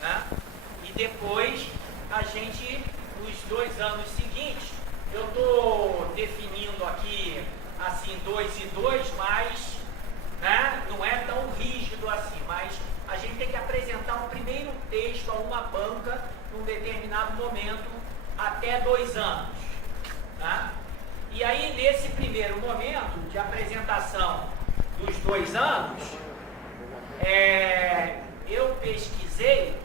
né? E depois a gente, nos 2 anos seguintes, eu estou definindo aqui assim 2 e 2, mas né, não é tão rígido assim, mas a gente tem que apresentar um primeiro texto a uma banca num determinado momento até 2 anos. Né? E aí, nesse primeiro momento de apresentação dos 2 anos, eu pesquisei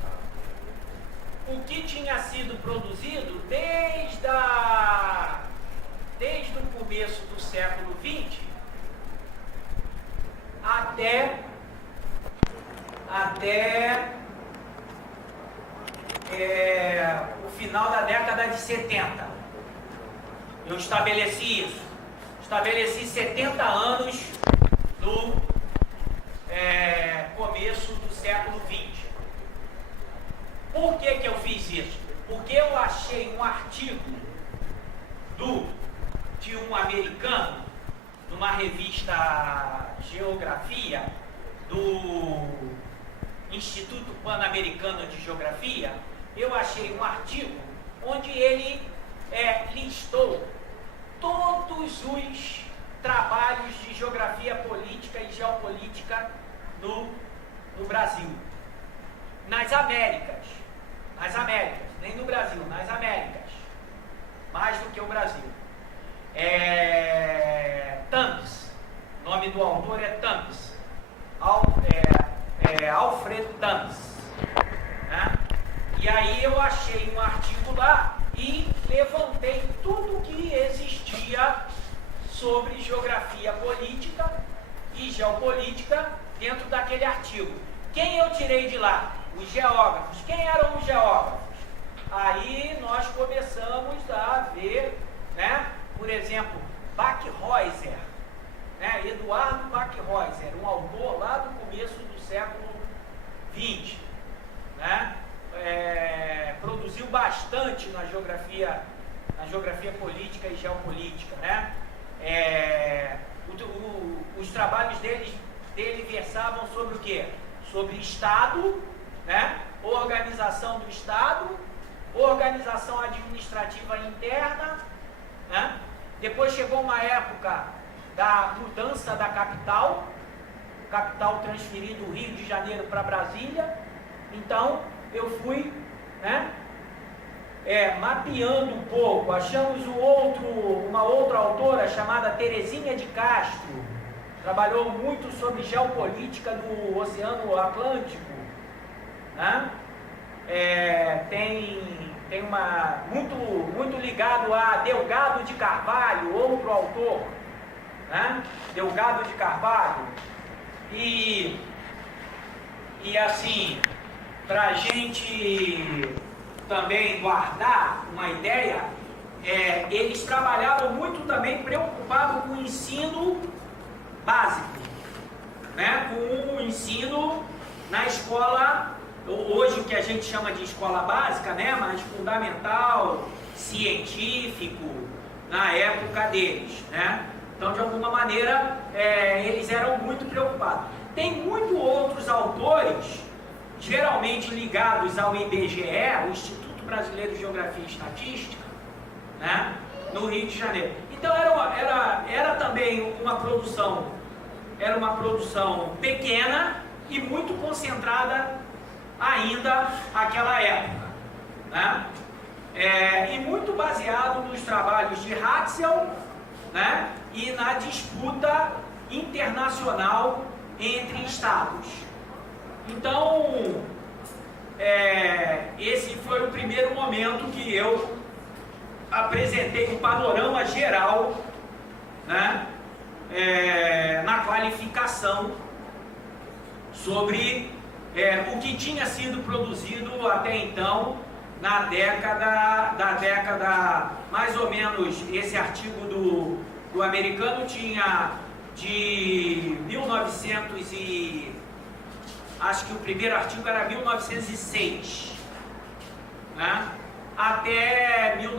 o que tinha sido produzido desde o começo do século XX até o final da década de 70. Eu estabeleci isso. Estabeleci 70 anos no começo do século XX. Por que eu fiz isso? Porque eu achei um artigo de um americano, numa revista Geografia, do Instituto Pan-Americano de Geografia. Eu achei um artigo onde ele listou todos os trabalhos de geografia política e geopolítica no Brasil. Nas Américas, nem no Brasil, nas Américas, mais do que o Brasil. Thumbs, o nome do autor é Thumbs, Alfred Thumbs, né? E aí eu achei um artigo lá e levantei tudo que existia sobre geografia política e geopolítica dentro daquele artigo. Quem eu tirei de lá? Os geógrafos. Quem eram os geógrafos? Aí nós começamos a ver, né, por exemplo, Backhäuser, né, Eduardo Backhäuser, um autor lá do começo do século XX, né, produziu bastante na geografia política e geopolítica, né? Os trabalhos dele versavam sobre o quê? Sobre Estado, né? Organização do Estado, organização administrativa interna, né? Depois chegou uma época da mudança da capital transferir do Rio de Janeiro para Brasília. Então eu fui, né, mapeando um pouco. Achamos uma outra autora chamada Terezinha de Castro, trabalhou muito sobre geopolítica do Oceano Atlântico, né? Tem uma muito ligado a Delgado de Carvalho, outro autor, né? Delgado de Carvalho. E assim, para a gente também guardar uma ideia, eles trabalhavam muito também preocupados com o ensino básico, né? Com o ensino na escola, hoje o que a gente chama de escola básica, né? Mas fundamental, científico, na época deles, né? Então, de alguma maneira, eles eram muito preocupados. Tem muitos outros autores, geralmente ligados ao IBGE, o Instituto Brasileiro de Geografia e Estatística, né, no Rio de Janeiro. Então era também uma produção pequena e muito concentrada ainda naquela época, né? E muito baseado nos trabalhos de Hatzel, né, e na disputa internacional entre estados. Então, esse foi o primeiro momento que eu apresentei um panorama geral, né, na qualificação sobre o que tinha sido produzido até então na década, mais ou menos, esse artigo do americano tinha de 1900 e... acho que o primeiro artigo era 1906, né? Até 1900